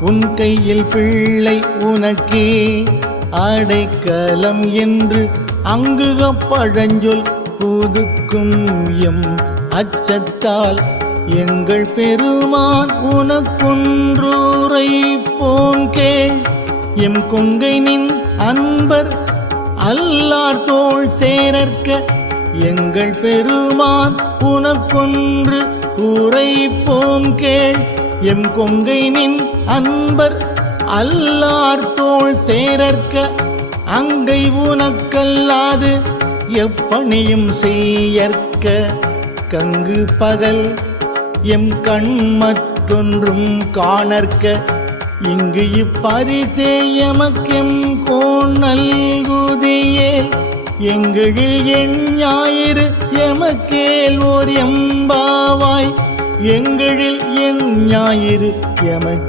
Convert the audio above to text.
உன் கையில் பிள்ளை உனக்கே அடைக்கலம் என்று அங்குக பழஞ்சொல் புதுக்கும் எம் அச்சத்தால் எங்கள் பெருமான் உனக்கொன்றூரை போங்கேள். எம் கொங்கை நின் அன்பர் அல்லார் தோள் சேரற்க எங்கள் பெருமான் உனக்கொன்று உரைப்போம் கேள். எம் கொங்கை நின் அன்பர் அல்லார் தோள் சேரற்க அங்கை உனக்கல்லாது எப்பணியும் செய்யற்க கங்கு பகல் எம் கண் மற்றொன்றும் காணற்க இங்கு இப்பரிசே எமக்கெம் கோன் நல்குதியே. எங்களில் என் ஞாயிறு எமக்கேல் ஓர் எம்பாவாய் எங்களில் என் ஞாயிறு எமக்கு